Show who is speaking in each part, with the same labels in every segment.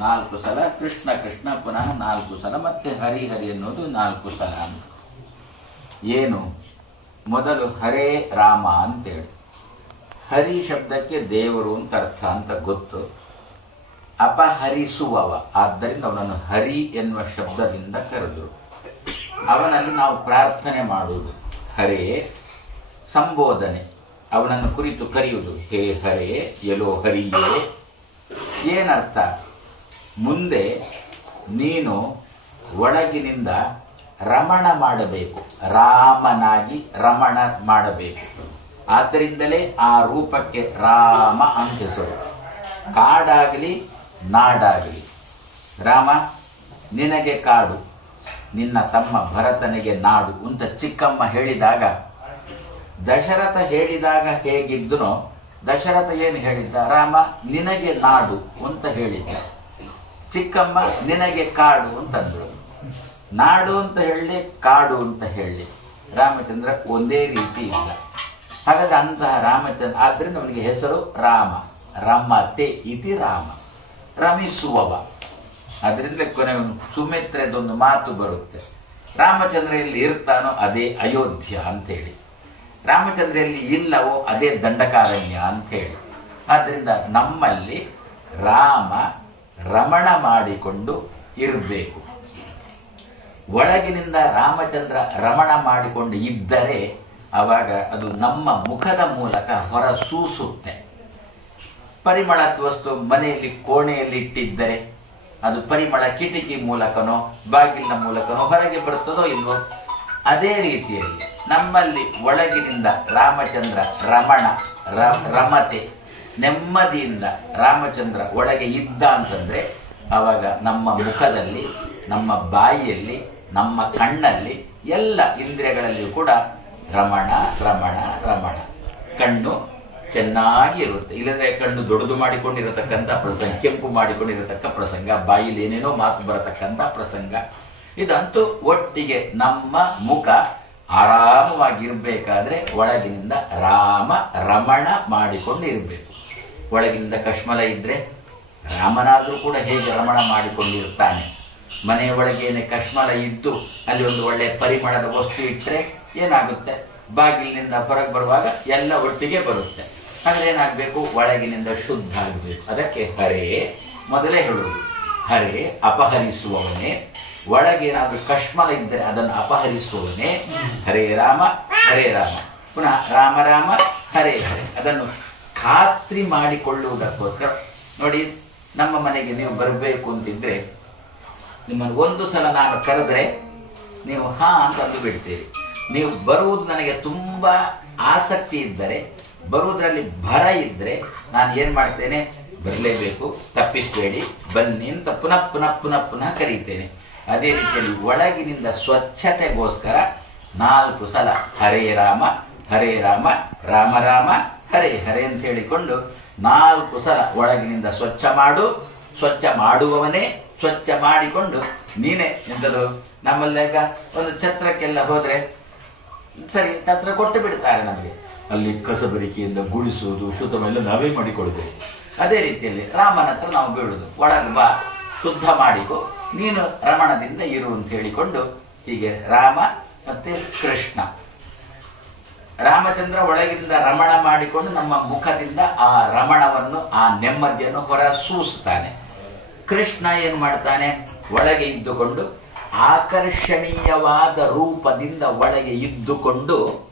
Speaker 1: ನಾಲ್ಕು ಸಲ ಕೃಷ್ಣ ಕೃಷ್ಣ ಪುನಃ ನಾಲ್ಕು ಸಲ ಮತ್ತೆ ಹರಿ ಹರಿ ಅನ್ನೋದು ನಾಲ್ಕು ಸಲ ಅಂತ. ಏನು? ಮೊದಲು ಹರೇ ರಾಮ ಅಂತೇಳಿ. ಹರಿ ಶಬ್ದಕ್ಕೆ ದೇವರು ಅಂತ ಅರ್ಥ ಅಂತ ಗೊತ್ತು. ಅಪಹರಿಸುವವ. ಆದ್ದರಿಂದ ಅವನನ್ನು ಹರಿ ಎನ್ನುವ ಶಬ್ದದಿಂದ ಕರೆದು. ಅವನಲ್ಲಿ ನಾವು ಪ್ರಾರ್ಥನೆ ಮಾಡುವುದು. ಹರೇ ಸಂಬೋಧನೆ. ಅವನನ್ನು ಕುರಿತು ಕರೆಯುವುದು. ಹೇ ಹರೇ, ಎಲೋ ಹರಿಯೇ. ಏನರ್ಥ? ಮುಂದೆ ನೀನು ಒಳಗಿನಿಂದ ರಮಣ ಮಾಡಬೇಕು. ರಾಮನಾಗಿ ರಮಣ ಮಾಡಬೇಕು. ಆದ್ದರಿಂದಲೇ ಆ ರೂಪಕ್ಕೆ ರಾಮ ಅಂತ ಕಾಡಾಗಲಿ, ನಾಡಾಗಲಿ. ರಾಮ, ನಿನಗೆ ಕಾಡು. ನಿನ್ನ ತಮ್ಮ ಭರತನಿಗೆ ನಾಡು ಅಂತ ಚಿಕ್ಕಮ್ಮ ಹೇಳಿದಾಗ, ದಶರಥ ಹೇಳಿದಾಗ ಹೇಗಿದ್ದನೋ, ದಶರಥ ಏನು ಹೇಳಿದ್ದ? ರಾಮ, ನಿನಗೆ ನಾಡು ಅಂತ ಹೇಳಿದ್ದ. ಚಿಕ್ಕಮ್ಮ, ನಿನಗೆ ಕಾಡು ಅಂತಂದ್ರು. ನಾಡು ಅಂತ ಹೇಳಿ, ಕಾಡು ಅಂತ ಹೇಳಿ. ರಾಮಚಂದ್ರ ಒಂದೇ ರೀತಿ ಇಲ್ಲ. ಹಾಗಾದ್ರೆ ಅಂತಹ ರಾಮಚಂದ್ರ, ಆದ್ರಿಂದ ಅವನಿಗೆ ಹೆಸರು ರಾಮ. ರಮತೆ ಇತಿ ರಾಮ. ರಮಿಸುವವ. ಅದರಿಂದ ಕೊನೆ ಸುಮಿತ್ರದೊಂದು ಮಾತು ಬರುತ್ತೆ. ರಾಮಚಂದ್ರ ಎಲ್ಲಿ ಇರ್ತಾನೋ ಅದೇ ಅಯೋಧ್ಯ ಅಂತೇಳಿ ರಾಮಚಂದ್ರ ಎಲ್ಲಿ ಇಲ್ಲವೋ ಅದೇ ದಂಡಕಾರಣ್ಯ ಅಂತೇಳಿ ಆದ್ದರಿಂದ ನಮ್ಮಲ್ಲಿ ರಾಮ ರಮಣ ಮಾಡಿಕೊಂಡು ಇರಬೇಕು. ಒಳಗಿನಿಂದ ರಾಮಚಂದ್ರ ರಮಣ ಮಾಡಿಕೊಂಡು ಇದ್ದರೆ ಆವಾಗ ಅದು ನಮ್ಮ ಮುಖದ ಮೂಲಕ ಹೊರ ಸೂಸುತ್ತೆ. ಪರಿಮಳ ವಸ್ತು ಮನೆಯಲ್ಲಿ ಕೋಣೆಯಲ್ಲಿ ಇಟ್ಟಿದ್ದರೆ ಅದು ಪರಿಮಳ ಕಿಟಕಿ ಮೂಲಕನೋ, ಬಾಗಿಲಿನ ಮೂಲಕನೋ ಹೊರಗೆ ಬರುತ್ತದೋ ಇಲ್ವೋ, ಅದೇ ರೀತಿಯಲ್ಲಿ ನಮ್ಮಲ್ಲಿ ಒಳಗಿನಿಂದ ರಾಮಚಂದ್ರ ರಮಣ ರಮತೆ ನೆಮ್ಮದಿಯಿಂದ ರಾಮಚಂದ್ರ ಒಳಗೆ ಇದ್ದ ಅಂತಂದ್ರೆ ಅವಾಗ ನಮ್ಮ ಮುಖದಲ್ಲಿ, ನಮ್ಮ ಬಾಯಿಯಲ್ಲಿ ನಮ್ಮ ಕಣ್ಣಲ್ಲಿ ಎಲ್ಲ ಇಂದ್ರಿಯಗಳಲ್ಲಿಯೂ ಕೂಡ ರಮಣ ರಮಣ ರಮಣ. ಕಣ್ಣು ಚೆನ್ನಾಗಿ ಇರುತ್ತೆ. ಇಲ್ಲದ್ರೆ ಕಣ್ಣು ದೊಡ್ಡದು ಮಾಡಿಕೊಂಡಿರತಕ್ಕಂಥ ಪ್ರಸಂಗ, ಕೆಂಪು ಮಾಡಿಕೊಂಡಿರತಕ್ಕ ಪ್ರಸಂಗ ಬಾಯಿಲಿ ಏನೇನೋ ಮಾತು ಬರತಕ್ಕಂಥ ಪ್ರಸಂಗ. ಇದಂತೂ ಒಟ್ಟಿಗೆ ನಮ್ಮ ಮುಖ ಆರಾಮವಾಗಿರ್ಬೇಕಾದ್ರೆ ಒಳಗಿನಿಂದ ರಾಮ ರಮಣ ಮಾಡಿಕೊಂಡು ಇರಬೇಕು ಒಳಗಿನಿಂದ ಕಶ್ಮಲ ಇದ್ರೆ ರಾಮನಾದರೂ ಕೂಡ ಹೇಗೆ ರಮಣ ಮಾಡಿಕೊಂಡಿರ್ತಾನೆ? ಮನೆಯ ಒಳಗೇನೆ ಕಶ್ಮಲ ಇದ್ದು ಅಲ್ಲಿ ಒಂದು ಒಳ್ಳೆ ಪರಿಮಳದ ವಸ್ತು ಇಟ್ಟರೆ ಏನಾಗುತ್ತೆ? ಬಾಗಿಲಿನಿಂದ ಹೊರಗೆ ಬರುವಾಗ ಎಲ್ಲ ಒಟ್ಟಿಗೆ ಬರುತ್ತೆ. ಅಂದ್ರೆ ಏನಾಗಬೇಕು? ಒಳಗಿನಿಂದ ಶುದ್ಧ ಆಗಬೇಕು. ಅದಕ್ಕೆ ಹರೇ ಮೊದಲೇ ಹೇಳುವುದು. ಹರೇ ಅಪಹರಿಸುವವನೇ, ಒಳಗೇನಾದ್ರೂ ಕಶ್ಮಲ ಇದ್ದರೆ ಅದನ್ನು ಅಪಹರಿಸುವವನೇ, ಹರೇ ರಾಮ ಹರೇ ರಾಮ. ಪುನಃ ರಾಮ ರಾಮ, ಹರೇ ಹರೇ. ಅದನ್ನು ಖಾತ್ರಿ ಮಾಡಿಕೊಳ್ಳುವುದಕ್ಕೋಸ್ಕರ, ನೋಡಿ, ನಮ್ಮ ಮನೆಗೆ ನೀವು ಬರಬೇಕು ಅಂತಿದ್ರೆ, ನಿಮ್ಮನ್ನು ಒಂದು ಸಲ ನಾನು ಕರೆದ್ರೆ ನೀವು ಹಾ ಅಂತ ಅಂದು ಬಿಡ್ತೀರಿ. ನೀವು ಬರುವುದು ನನಗೆ ತುಂಬಾ ಆಸಕ್ತಿ ಇದ್ದರೆ, ಬರುವುದರಲ್ಲಿ ಭರ ಇದ್ದರೆ ನಾನು ಏನು ಮಾಡ್ತೇನೆ? ಬರಲೇಬೇಕು, ತಪ್ಪಿಸಬೇಡಿ, ಬನ್ನಿ ಅಂತ ಪುನಃ ಪುನಃ ಪುನಃ ಪುನಃ ಕರೀತೇನೆ. ಅದೇ ರೀತಿಯಲ್ಲಿ ಒಳಗಿನಿಂದ ಸ್ವಚ್ಛತೆಗೋಸ್ಕರ ನಾಲ್ಕು ಸಲ ಹರೇ ರಾಮ ಹರೇ ರಾಮ ರಾಮ ರಾಮ, ಹರೇ ಹರೇ ಅಂತ ಹೇಳಿಕೊಂಡು ನಾಲ್ಕು ಸಲ ಒಳಗಿನಿಂದ ಸ್ವಚ್ಛ ಮಾಡು, ಸ್ವಚ್ಛ ಮಾಡುವವನೇ ಸ್ವಚ್ಛ ಮಾಡಿಕೊಂಡು ನೀನೇ ಎಂತದು? ನಮ್ಮಲ್ಲೇಗ ಒಂದು ಛತ್ರಕ್ಕೆಲ್ಲ ಹೋದ್ರೆ ಸರಿ ತತ್ರ ಕೊಟ್ಟು ಬಿಡ್ತಾರೆ ನಮಗೆ. ಅಲ್ಲಿ ಕಸಬರಿಕೆಯಿಂದ ಗುಡಿಸುವುದು ಶುದ್ಧವೆಲ್ಲ ನಾವೇ ಮಾಡಿಕೊಳ್ತೇವೆ. ಅದೇ ರೀತಿಯಲ್ಲಿ ರಾಮನ ಹತ್ರ ನಾವು ಬೀಳುದು. ಒಳಗೆ ಬಾ ಶುದ್ಧ ಮಾಡಿಕೊ ನೀನು ರಮಣದಿಂದ ಇರು ಅಂತ ಹೇಳಿಕೊಂಡು ಹೀಗೆ ರಾಮ ಮತ್ತೆ ಕೃಷ್ಣ. ರಾಮಚಂದ್ರ ಒಳಗಿಂದ ರಮಣ ಮಾಡಿಕೊಂಡು ನಮ್ಮ ಮುಖದಿಂದ ಆ ರಮಣವನ್ನು ಆ ನೆಮ್ಮದಿಯನ್ನು ಹೊರ ಸೂಸುತ್ತಾನೆ. ಕೃಷ್ಣ ಏನು ಮಾಡ್ತಾನೆ? ಒಳಗೆ ಇದ್ದುಕೊಂಡು ಆಕರ್ಷಣೀಯವಾದ ರೂಪದಿಂದ ಒಳಗೆ ಇದ್ದುಕೊಂಡು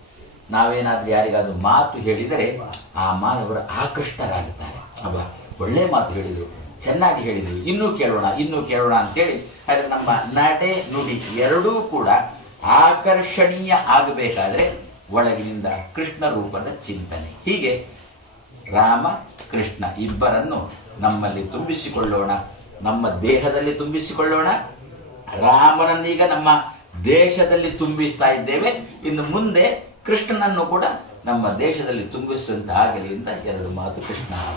Speaker 1: ನಾವೇನಾದ್ರೂ ಯಾರಿಗಾದ್ರೂ ಮಾತು ಹೇಳಿದರೆ ಆ ಮಾನವರು ಆಕೃಷ್ಟರಾಗುತ್ತಾರೆ. ಅಬ್ಬ, ಒಳ್ಳೆ ಮಾತು ಹೇಳಿದರು. ಚೆನ್ನಾಗಿ ಹೇಳಿದರು. ಇನ್ನೂ ಕೇಳೋಣ ಇನ್ನೂ ಕೇಳೋಣ ಅಂತೇಳಿ ಆದರೆ ನಮ್ಮ ನಡೆ ನುಡಿ ಎರಡೂ ಕೂಡ ಆಕರ್ಷಣೀಯ ಆಗಬೇಕಾದ್ರೆ ಒಳಗಿನಿಂದ ಕೃಷ್ಣ ರೂಪದ ಚಿಂತನೆ. ಹೀಗೆ ರಾಮ, ಕೃಷ್ಣ ಇಬ್ಬರನ್ನು ನಮ್ಮಲ್ಲಿ ತುಂಬಿಸಿಕೊಳ್ಳೋಣ, ನಮ್ಮ ದೇಹದಲ್ಲಿ ತುಂಬಿಸಿಕೊಳ್ಳೋಣ ರಾಮನನ್ನೀಗ ನಮ್ಮ ದೇಶದಲ್ಲಿ ತುಂಬಿಸ್ತಾ ಇದ್ದೇವೆ. ಇನ್ನು ಮುಂದೆ ಕೃಷ್ಣನನ್ನು ಕೂಡ ನಮ್ಮ ದೇಶದಲ್ಲಿ ತುಂಬಿಸುವಂತಾಗಲಿ ಅಂತ ಎರಡು ಮಾತು ಕೃಷ್ಣ